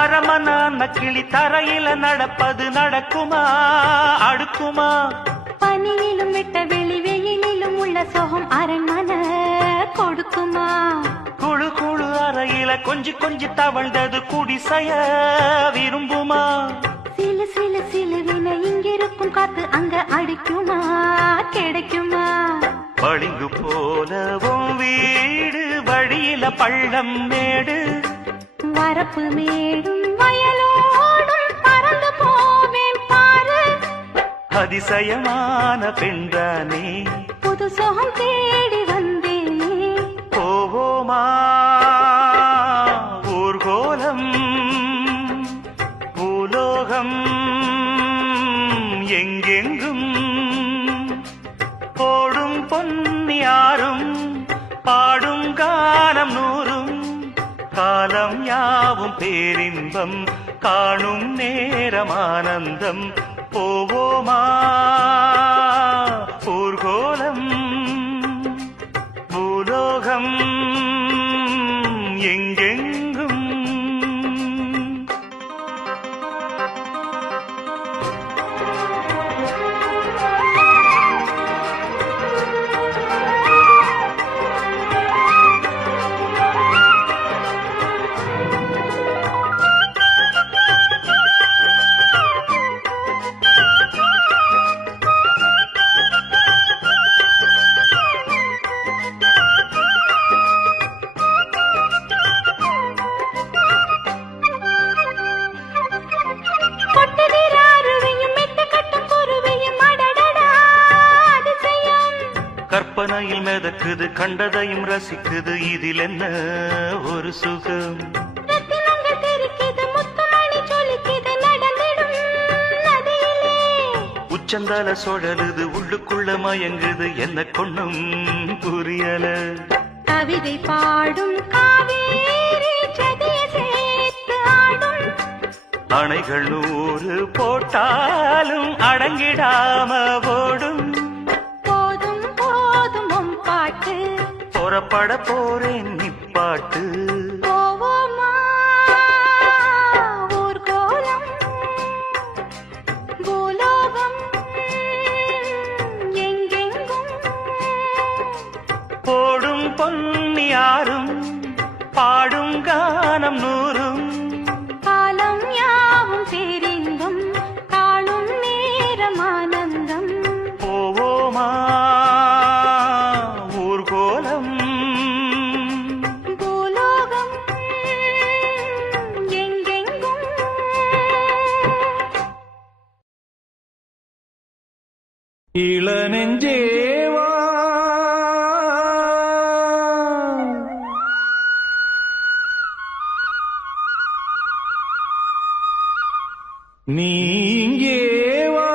அரமனான கிளி தரையில நடப்பது நடக்குமா அடுக்குமா? பனியிலும் விட்ட வெளி வெயிலிலும் உள்ள சோகம் அரண்மனை கொடுக்குமா? குழு குழு அறையில கொஞ்சி கொஞ்சி தவழ்ந்தது குடிசைய விரும்புமா? சிலு சிலு சிலுவின இங்கிருக்கும் காத்து அங்க அடிக்குமா கிடைக்குமா? பளிங்கு போலவும் வீடு வழியில பள்ளம் மேடு வரப்பு மேடும் வயலோடும் பறந்து போவேன் பாரு. அதிசயமான பெண்தானே புது சோகம் தேடி வந்தேனே. போவோமா ஊர்கோலம் பூலோகம் எங்கெங்கும் போடும் பொன்னியாரும் பாடும் காலம் நூறும் காலம் யாவும் பேரின்பம் காணும் நேரம் ஆனந்தம். போவோமா ஊர்கோலம் பூலோகம் எங்கெங்கும். கற்பனையில் மிதக்குது கண்டதையும் ரசிக்குது இதில் என்ன ஒரு சுகம்? உச்சந்தால சுழலுது உள்ளுக்குள்ள மயங்குது என்ன கொண்ணும் புரியல. கவிதை பாடும் காவேரி சதியை சேர்த்து ஆடும். அணைகள் நூறு போட்டாலும் அடங்கிடாம ஓடும். போதும் போதும் உன் பாட்டு புறப்பட போறேன் நிப்பாட்டு. போவோமா ஊர்கோலம் பூலோகம் எங்கெங்கும் போடும் பொன்னியாரும் பாடும் கானம் நூறும் காலம் யாவும் பேரின்பம் காணும் நேரம் ஆனந்தம். போவோமா ஊர்கோலம் பூலோகம் எங்கெங்கும். இளநெஞ்சேவா நீங்கேவா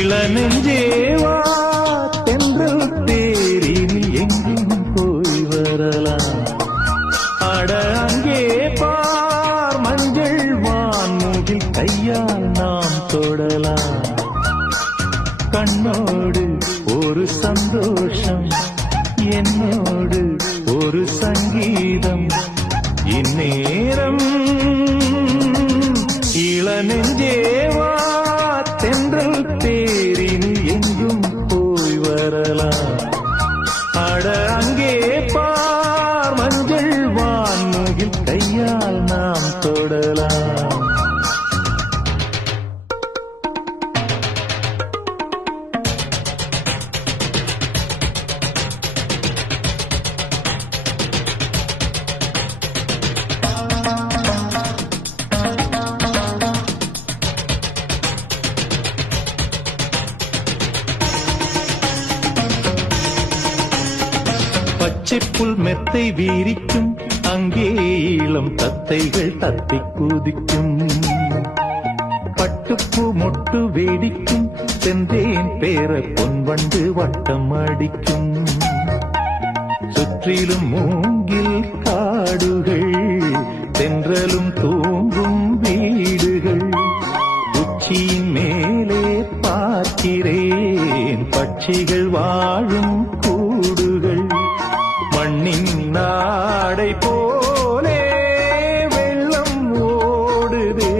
இளநெஞ்சேவா தென்றல் தேரில் எங்கும் போய் வரலாம். அட அங்கே பார் மஞ்சள் வான்முகில் கையால் நாம் தொடலாம். கண்ணோடு ஒரு சந்தோஷம் என்னோடு ஒரு சங்கீதம் இந்நேரம். இளநெஞ்சேவா தென்றல் தேரில் எங்கும் போய் வரலாம். அட அங்கே பார் மஞ்சள் வான்முகில் கையால் நாம் தொடலாம். பச்சை புல் மெத்தை வீரிக்கும், அங்கே இளம் தத்தைகள் தத்தி குதிக்கும். பட்டுப்பூ மொட்டு வேடிக்கும், செந்தேன் பேர பொன்வண்டு வட்டம் அடிக்கும். சுற்றிலும் மூங்கில் காடுகள், தென்றலும் தூங்கும் வீடுகள். உச்சியின் மேலே பார்க்கிறேன் பட்சிகள் வாழும் கூடுகள். மண்ணின் நாடை போலே வெள்ளம் ஓடுதே,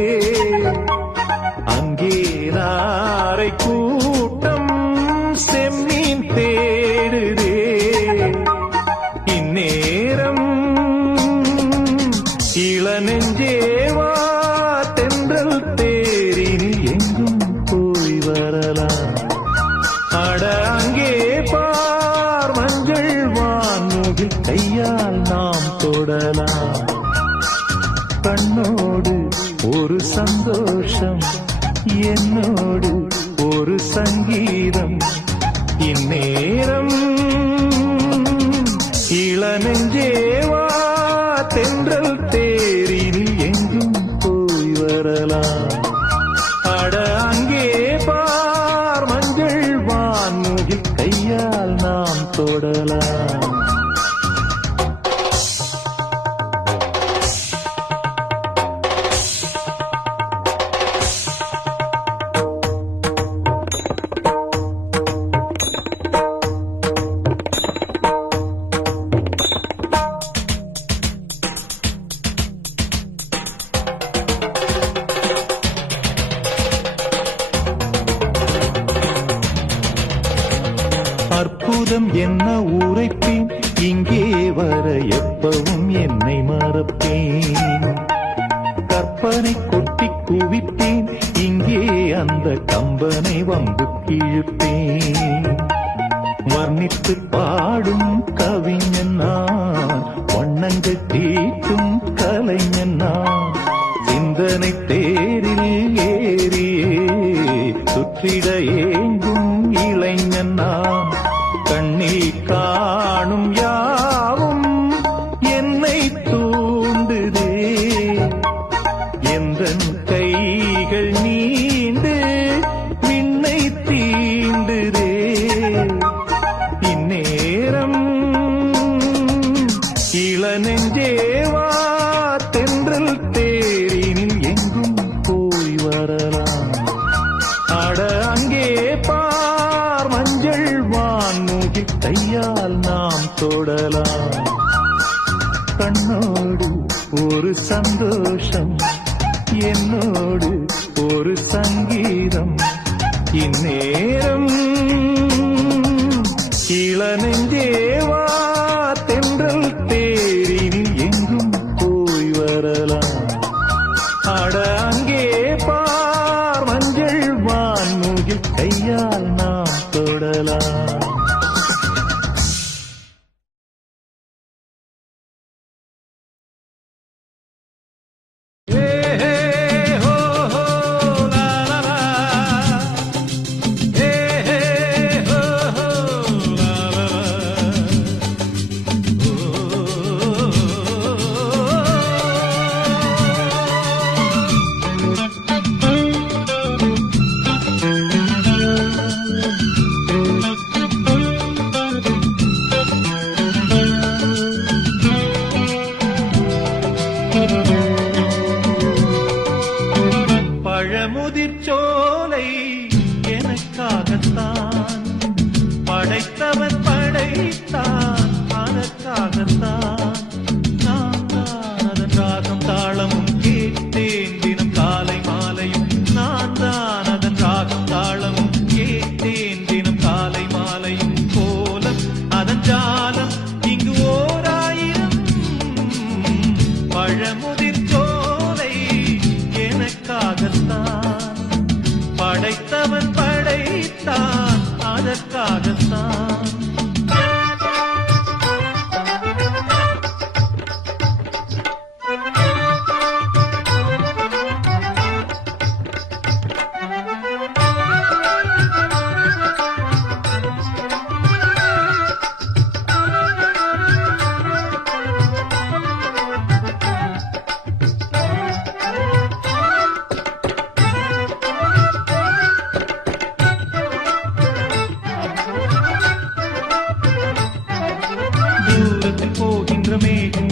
அங்கே நாரை கூட்டம் செம்மீன் தேடுதே. இந்நேரம் இளநெஞ்சேவா தென்றல் தேரினில் எங்கும் போய் வரலாம். அட அங்கே பார் மஞ்சள் வான்முகில், கையால் நாம் தொடலாம். கண்ணோடு ஒரு சந்தோஷம், என்னோடு ஒரு சங்கீதம். இந்நேரம் இளநெஞ்சேவா தென்றல் தேரினில் எங்கும் போய் வரலாம். அட அங்கே பார் மஞ்சள் வான்முகில், கையால் நாம் தொடலாம். அற்புதம் என்ன உரைப்பேன், இங்கே வர எப்பவும் என்னை மறப்பேன். கற்பனை கொட்டி குவிப்பேன், இங்கே அந்த கம்பனை வம்பு கிழிப்பேன். வர்ணித்து பாடும் கவிஞன் நான், வண்ணங்கள் தீட்டும் கலைஞன் நான். சிந்தனை தேரில் ஏறியே சுற்றிட ஏங்கும் இளைஞன் நான். கண்ணில் காணும் யாவும் என்னை தூண்டுதே, எந்தன் கைகள் நீண்டு விண்ணை தீண்டுதே. இந்நேரம் இளநெஞ்சேவா தென்றல் தேரினில் எங்கும் போய் வரலாம். அட அங்கே பார் மஞ்சள் வான்முகில், கையால் நாம் தொடலாம். கண்ணோடு ஒரு சந்தோஷம், என்னோடு ஒரு சங்கீதம். இந்நேரம் இளநெஞ்சேவா தென்றல் தேரினில் எங்கும் போய் வரலாம். அட அங்கே பார் மஞ்சள் வான்முகில், கையால் நாம் தொடலாம்.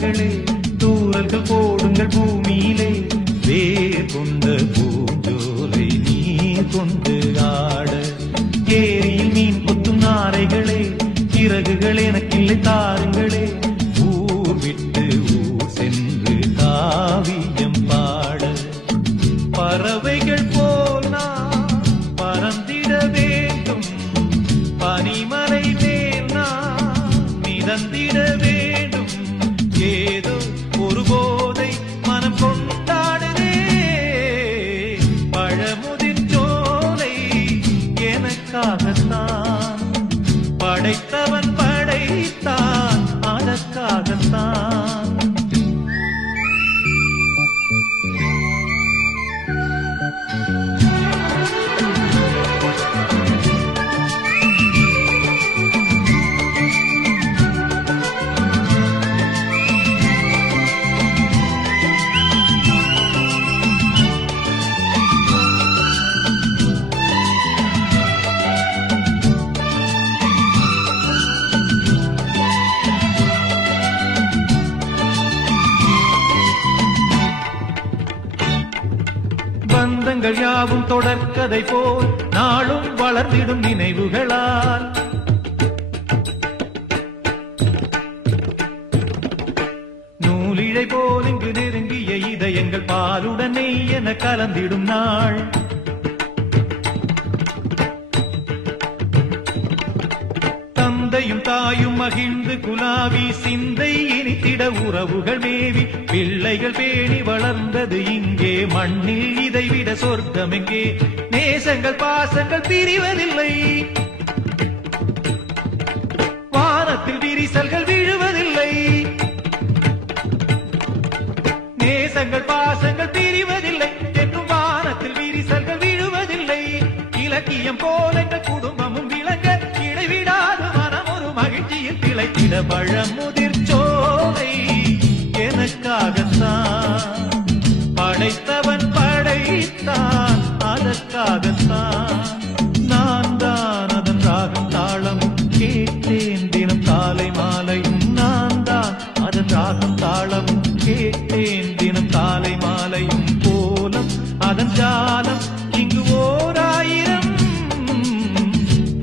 மலைகளே தூரல்கள் போடுங்கள் பூமியிலே வேர் கொண்ட பூஞ்சோலை நீர் கொண்டு ஆட ஏரியில் மீன் கொத்தும் நாரைகளே இறகுகள் எனக்கில்லை தாருங்களே ஊர் விட்டு ஊர் சென்று காவியம் பாட பறவைகள் போல் நான் பறந்திட வேண்டும் பனிமலை மேல் நான் மிதந்திட வேண்டும் ஏதோ ஒரு போதை மனம் கொண்டாடுதே பழமுதிர் சோலை எனக்காகத்தான் படைத்தவன் படைத்தான் அதற்காகத்தான் பந்தங்கள் யாவும் தொடர்கதை போல் நாளும் வளர்ந்திடும் நினைவுகளால் நூலிழை போல் இங்கு நெருங்கிய இதயங்கள் பாலுடனே என கலந்திடும் நாள் தந்தையும் தாயும் மகிழ்ந்து குலாவி சிந்தை இனித்திட உறவுகள் மேவி பிள்ளைகள் பேணி வளர்ந்தது இங்கே மண்ணில் இதைவிட சொர்க்கம் எங்கே நேசங்கள் பாசங்கள் பிரிவதில்லை வானத்தில் விரிசல்கள் விழுவதில்லை நேசங்கள் பாசங்கள் பிரிவதில்லை என்றும் வானத்தில் விரிசல்கள் விழுவதில்லை இலக்கியம் போல எங்கள் குடும்பமும் விளங்க இடைவிடாது மனம் ஒரு மகிழ்ச்சியில் திளைத்திட பழமுதிர் சோலை எனக்காகத்தான் படைத்தவன் படைத்தான் அதற்காகத்தான் நான் தான் அதன் ராகம் தாளமும் கேட்டேன் தினம் காலை மாலையும் நான் தான் அதன் ராகம் தாளமும் கேட்டேன் தினம் காலை மாலையும் போலம் அதன் ஜாலம் இங்கு ஓர் ஆயிரம்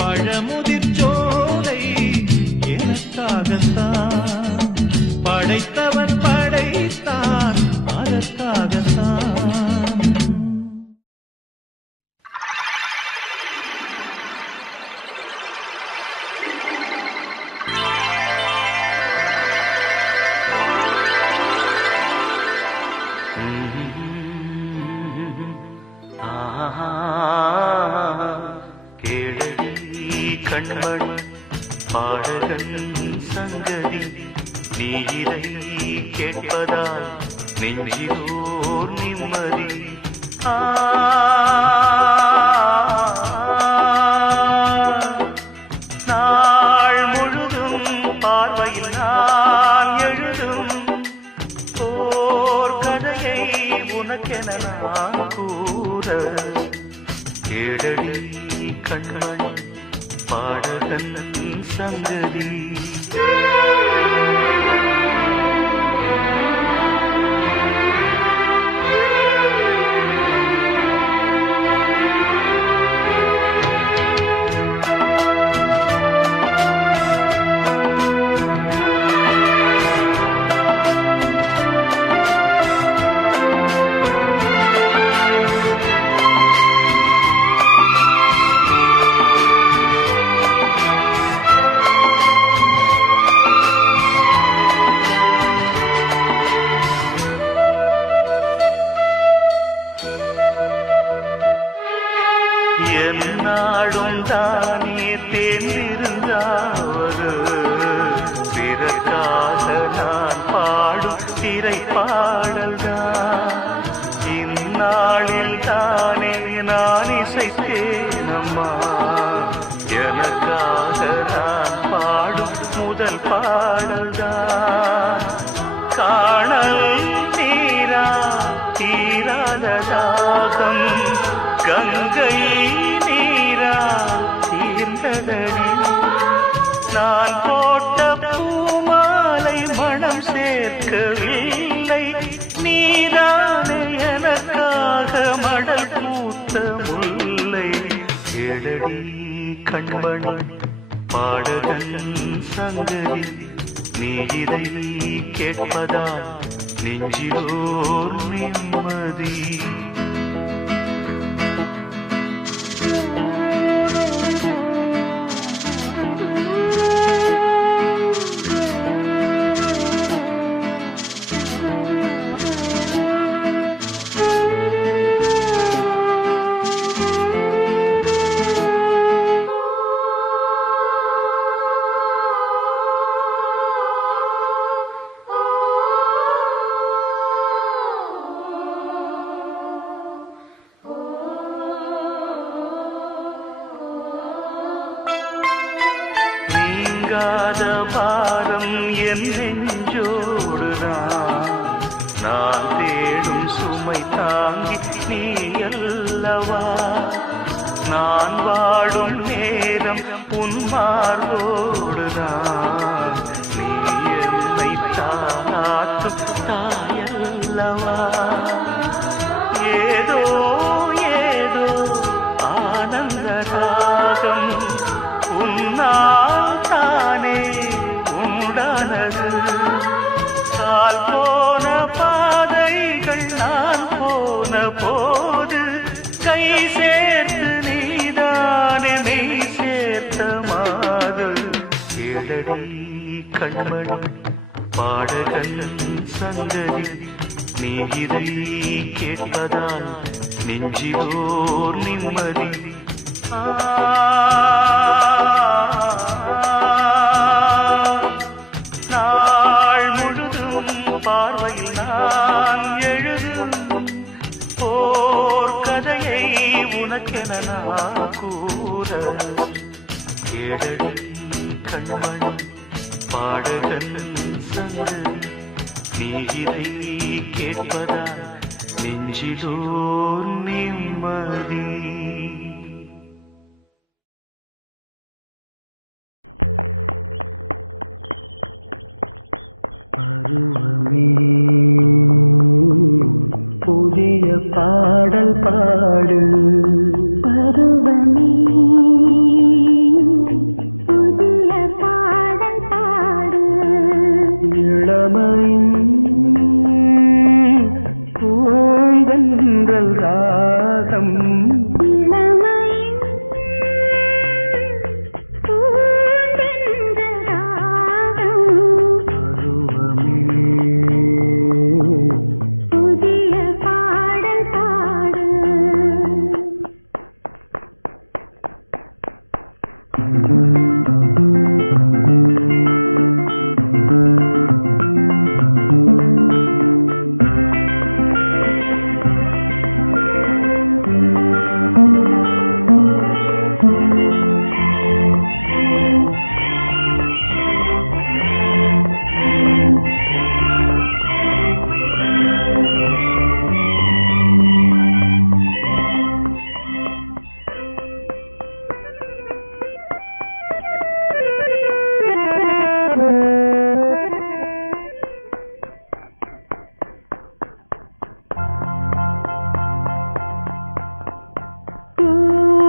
பழமுதிர் சோலை எனக்காகத்தான் படைத்தவன் படைத்தான் அதற்காகத்தான் கேளடி கண்மணி பாடகன் சங்கதி நீ இதை கேட்பதால் நெஞ்சிலோர் நிம்மதி நாள் முழுதும் பார்வையில் நான் எழுதும் ஓர் கதையை உனக்கென நான் கூற கேளடி கண்மணி பாடகன் சங்கதி என்னாடும் தானே தேர்ந்திருந்தாவது பிறக்காக நான் பாடும் திரை பாடல்தான் இந்நாளில் தானே நான் இசைத்தேனம்மா எனக்காக நான் பாடும் முதல் பாடல்தான் காணல் நீரா தீராத தாகம் கங்கை நீரா தீர்ந்ததடி நான் போட்ட பூமாலை மனம் சேர்க்க கேட்கவில்லை நீதானே எனக்காக மடல் பூத்த முல்லை கேளடி கண்மணி பாடகன் சங்கதி நீ இதை கேட்பதா நெஞ்சிலோர் நிம்மதி நீங்காத பாரம் என் நெஞ்சோடுதான் நான் தேடும் சுமை தாங்கி நீ அல்லவா நான் வாடும் நேரம் உன் மார்போடுதான் நீ என்னை தாத்தும் தாயல்லவா ஏதோ ஏதோ ஆனந்த ராகம் உன்னால் தானே உண்டானது கால் போன பாதைகள் நான் போன போது கை சேர்த்து நீதானே மெய் சேர்த்த மாது கேளடி கண்மணி பாடகன் சங்கதி நீ இதை கேட்பதால் நெஞ்சிலோர் நிம்மதி நாள் முழுதும் பார்வையில் நான் எழுதும் ஓர் கதையை உனக்கென நான் கூற கேளடி கண்மணி பாடகன் சங்கதி நீ இதை கேட்பதால் நெஞ்சிலோர் நிம்மதி பருவமே புதிய பாடல் பாடு பருவமே புதிய பாடல் பாடு இளமையின் பூந்தென்றல் ராகம் இளமையின் பூந்தென்ற ராகம் பருவமே புதிய பாடல் பாடு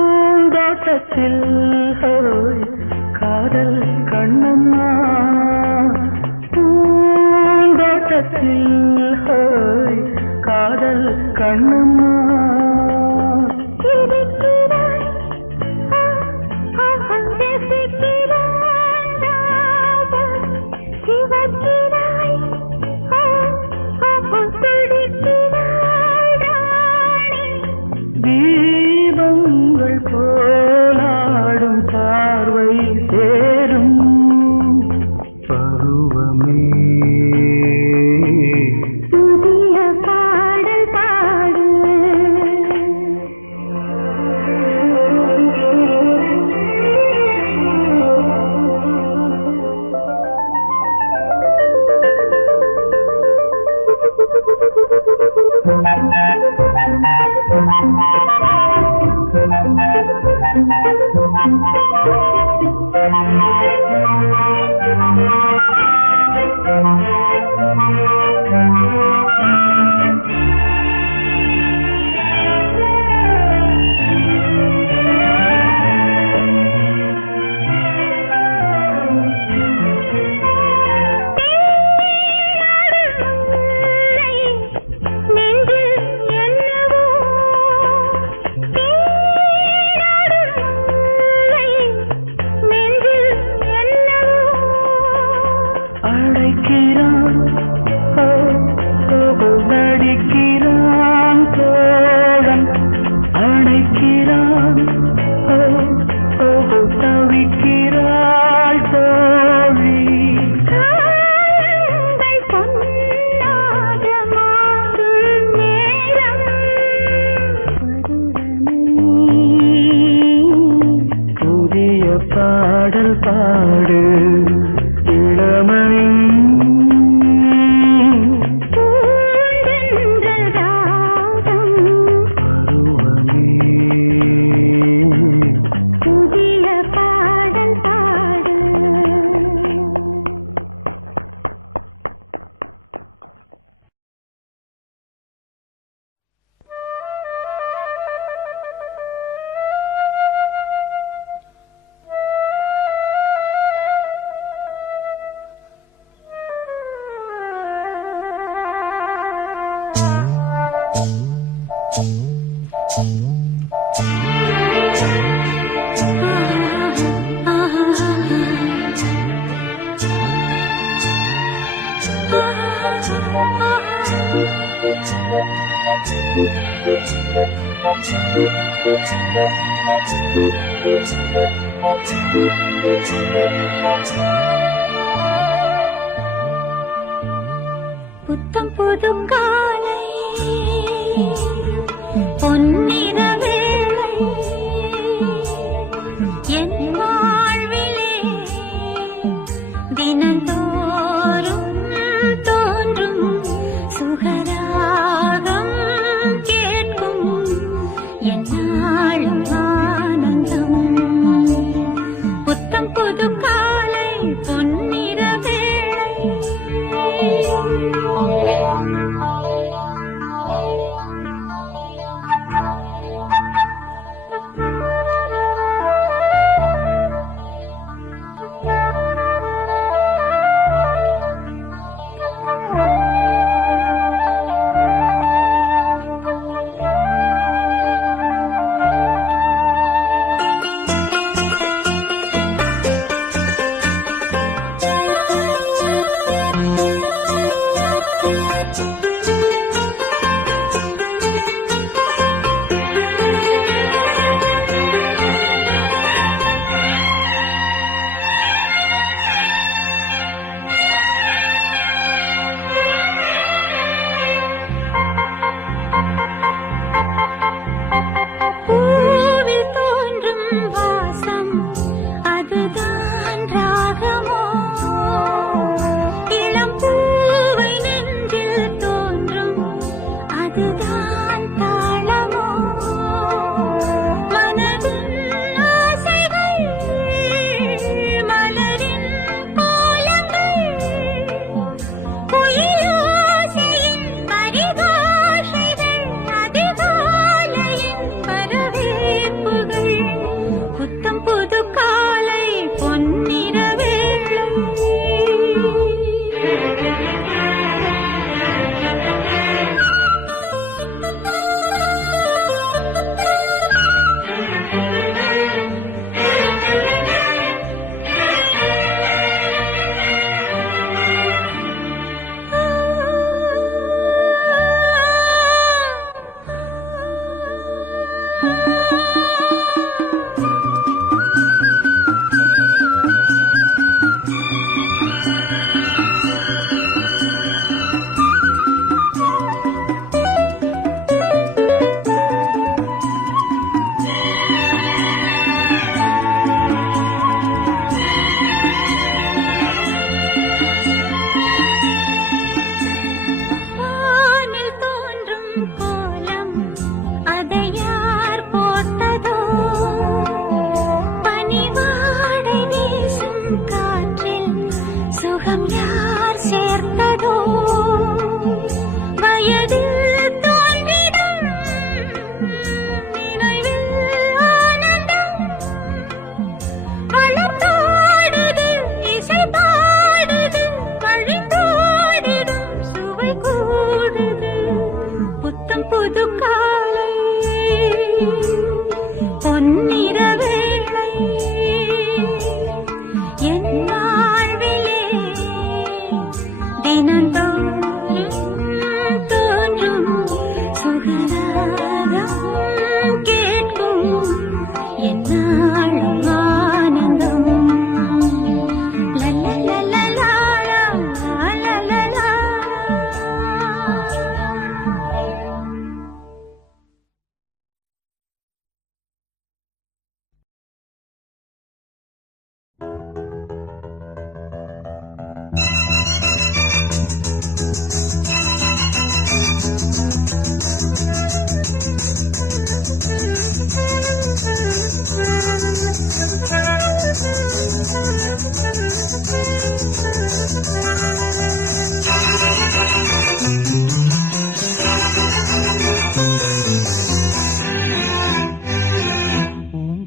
பூந்தோட்டத்தில் காதல் கண்ணம்மா பூந்தோட்டத்தில் காதல் கண்ணம்மா இருக்கிறாய் ரசிக்கிறாய் சிவக்கிறாய் துடிக்கிறாய் ராணி தீபங்கள் போலாடும் பார்வை சேரும் பருவமே புதிய பாடல் பாடு புத்தம் புது காலை பொன்னிற வேளை என் வாழ்விலே தினந்தோறும் தோன்றும் சுகராகம் கேட்கும் என்னாலும் ஆனந்தம். புத்தம் புது காலை பொன்னிற வேளை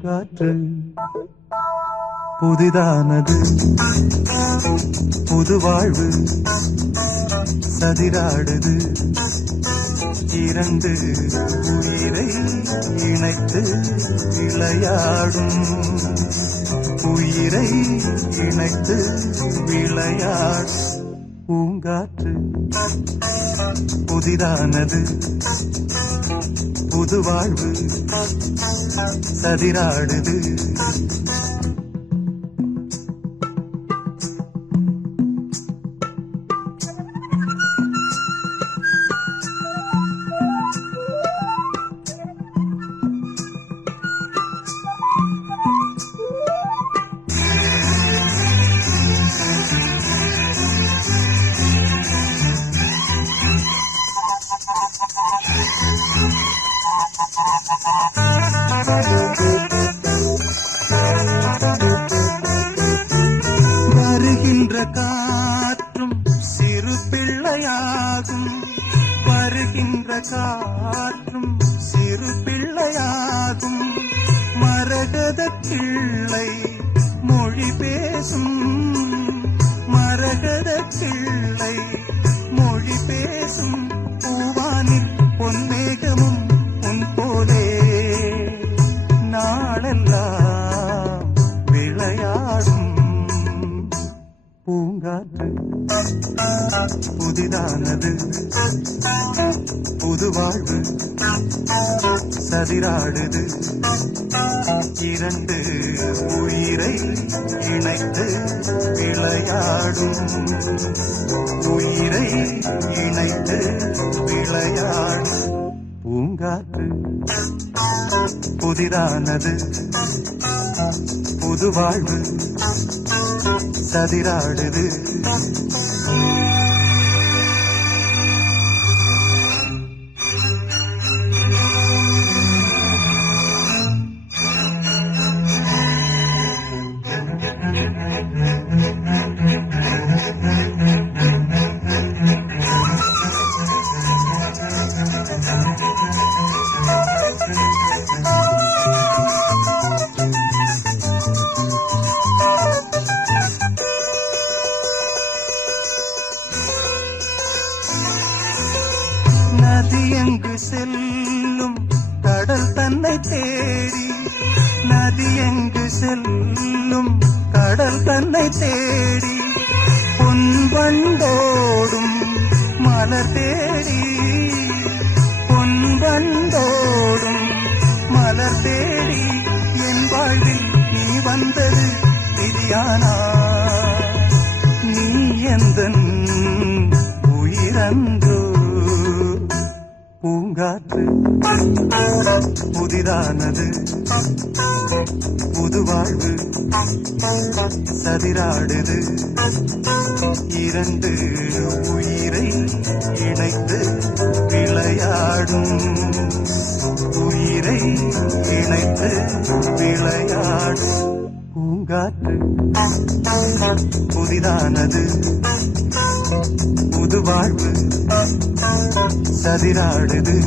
காற்று புதிதானது, புது வாழ்வு சதிராடுது. இரண்டு உயிரை இணைத்து விளையாடும், உயிரை இணைத்து விளையாடும். பூங்காற்று புதிதானது புது வாழ்வு சதிராடுது காற்றும் சிறு பிள்ளையாகும் வருகின்ற காற்றும் சிறு பிள்ளையாகும் மரகத கிள்ளை மொழி பேசும் மரகத கிள்ளை மொழி பேசும் பூவானில் பொன்மேகமும் உன் போலே நாளெல்லாம் விளையாடும் பூங்காற்று புதிதானது புது வாழ்வு சதிராடுது இரண்டு உயிரை இணைத்து விளையாடும் உயிரை இணைத்து விளையாடும் பூங்காற்று புதிதானது புது வாழ்வு சதிராடுது நதி எங்கு செல்லும் கடல் தன்னை தேடி நதி எங்கு செல்லும் கடல் தன்னை தேடி பொன்பண்டோடும் மலர் தேடி பொன்பண்டோடும் மலர் தேடி என் வாழ்வில் நீ வந்தது விதியானா நீ எந்தன் உயிரன்றோ பூங்காற்று புதிதானது புது வாழ்வு சதிராடுது இரண்டு உயிரை இணைத்து விளையாடும் உயிரை இணைத்து விளையாடும் பூங்காற்று புதிதானது புது வாழ்வு சதிராடுது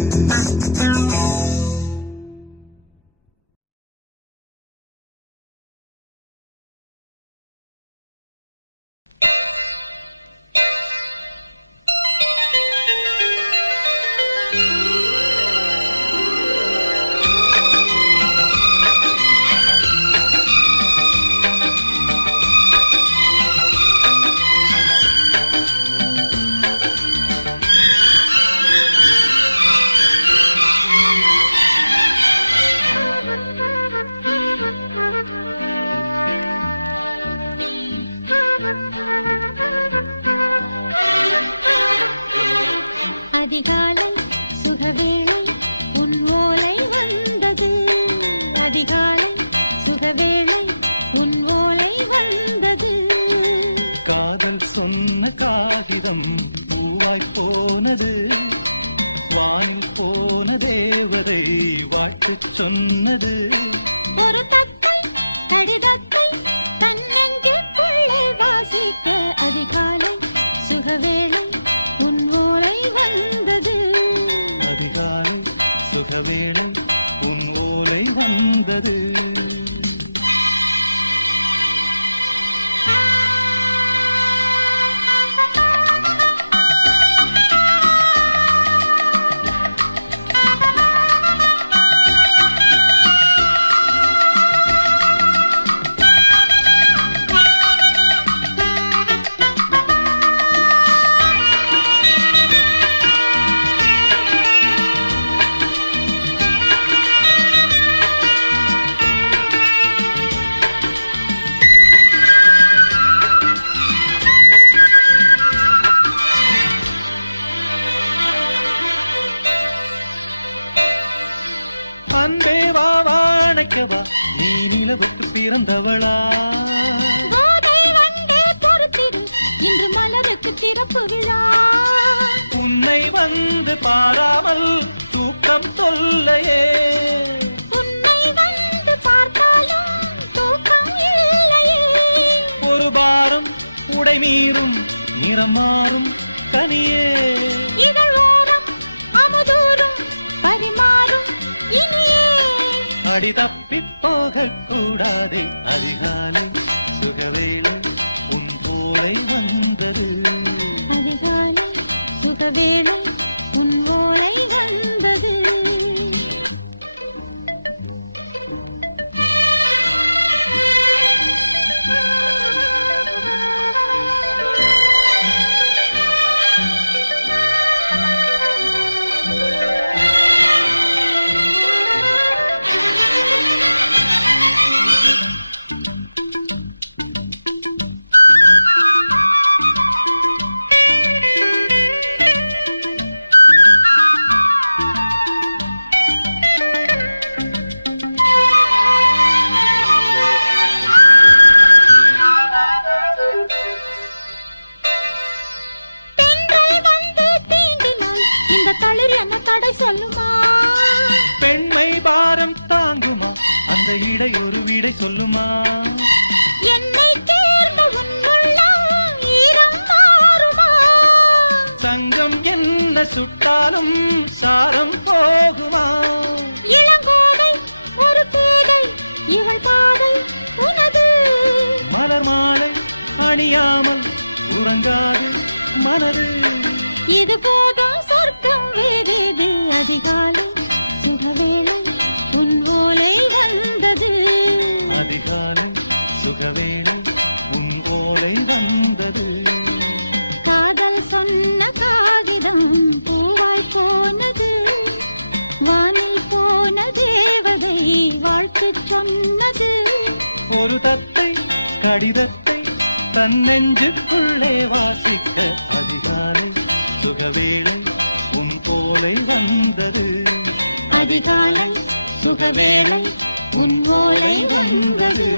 அதிகாலை சுகவேளை உன் ஓலை வந்தது அதிகாலை சுகவேளை உன் ஓலை வந்தது காதல் சொன்ன காகிதம் பூவாய் போனது வானில் போன தேவதை வாழ்த்துச் சொன்னது ஒரு தத்தை கடிதத்தை தன்னெஞ்சுக்குள்ளே வாசிக்க அதிகாலை சுகவேளை உன் ஓலை வந்தது அதிகாலை சுகவேளை உன் ஓலை வந்தது நீ நிலவுக்கு பிறந்தவளா போதை வண்டே பொறுத்திரு இன்று மலருக்கு திறப்பு விழா உன்னை வந்து பாராமல் தூக்கம் தொல்லையே உன்னை வந்து பார்த்தாலும் தூக்கம் இல்லையே ஒரு பாரம் உடை மீறும் நிறம் மாறும் கனியே இதழ் ஓரம் அமுதூரும் பரிமாறும் இனியே அடி தப்பி போக கூடாதே அதிகாலை சுகவேளை உன் போலை வந்தது அதிகாலை சுகவேளை உன் ஓலை வந்தது சொல்லுமா பெண்மை பாரம் தாங்குமா அந்த இடை ஒரு விடை சொல்லுமா என்னை தேர்ந்த உன்னுள்ளம் ஈரம் மாறுமா சங்கம் என்ன சுட்டாலும் சாரம் போகுமா இளங்கோதை ஒரு பேதை இவள் பாதை உனது மலர் மாலை அணியாமல் உறங்காது மனது இது போதும் சொர்க்கம் வேறேது அதிகாலை சுகவேளை உன் ஓலை வந்தது அதிகாலை சுகவேளை உன் ஓலை வந்தது காதல் சொன்ன காகிதம் பூவாய் போனது வானில் போன தேவதை வாழ்த்து சொன்னது ஒரு தத்தை கடிதத்தை தன் நெஞ்சுக்குள்ளே வாசிக்க அதிகாலை சுகவேளை உன் போலை வந்தது அதிகாலை சுகவேளை உன் ஓலை வந்தது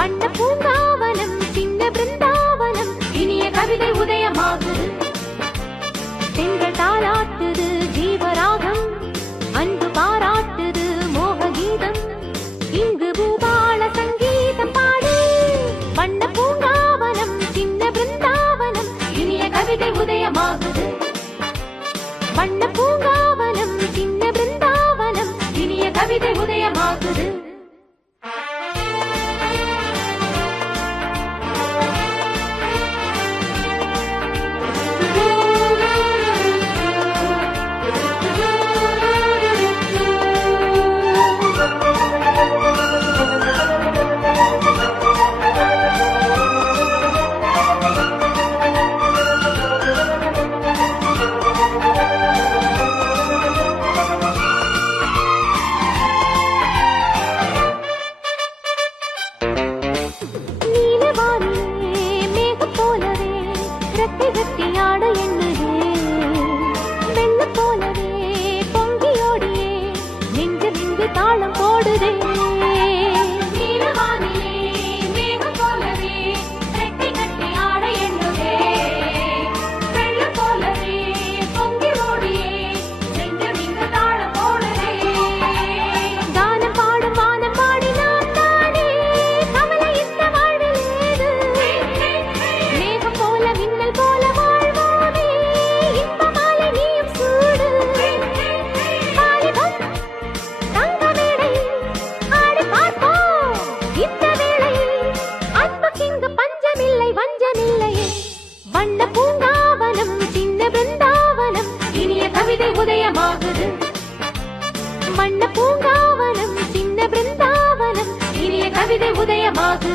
வண்ண பூங்காவனம் சின்ன பிருந்தாவனம் இனிய கவிதை உதயமாகுது பெண்கள் தாளாட்டுது ஜீவராகம் அன்பு பாராட்டுது மோககீதம் இங்கு பூபால சங்கீதம் பாடு வண்ண பூங்காவனம் சின்ன பிருந்தாவனம் இனிய கவிதை உதயமாகுது வண்ண பூங்காவனம் சின்ன பிருந்தாவனம் இனிய கவிதை உதயமாகுது தாளம் போடுதே மேகம் போலவே ரெட்டை கட்டி ஆட எண்ணுதே வெள்ளம் போலவே பொங்கி ஓடியே நெஞ்சமிங்கு தாளம் போடுதே கானம் பாடும் வானம் பாடினான் தானே கவலை இந்த வாழ்வில் ஏது மேகம் போல மின்னல் போல வாழ்வோமே இன்பமாலை நீயும் சூடு வாலிபம் தங்கமேடை ஆடி பார்ப்போம் இந்த வேளை அன்புக்கிங்கு பஞ்சமில்லை வஞ்சமில்லையே வண்ண பூங்காவனம் சின்ன பிருந்தாவனம் இனிய கவிதை உதயமாகுது வண்ண பூங்காவனம் சின்ன பிருந்தாவனம் இனிய கவிதை உதயமாகுது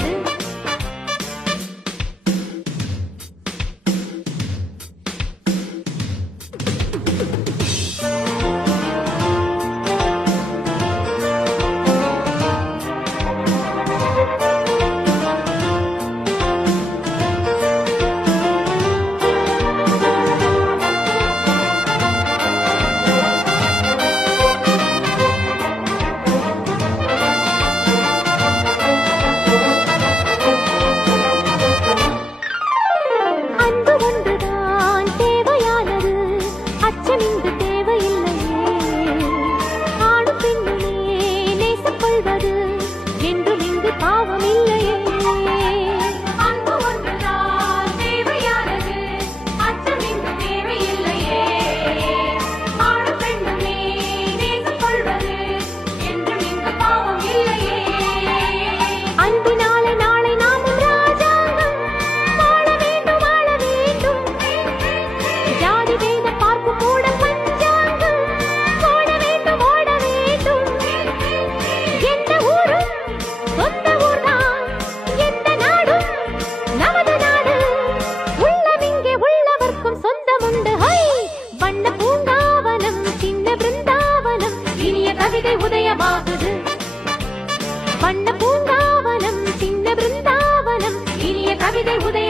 உதயமாகுது வண்ண பூங்காவனம் சின்ன பிருந்தாவனம் இனிய கவிதை உதய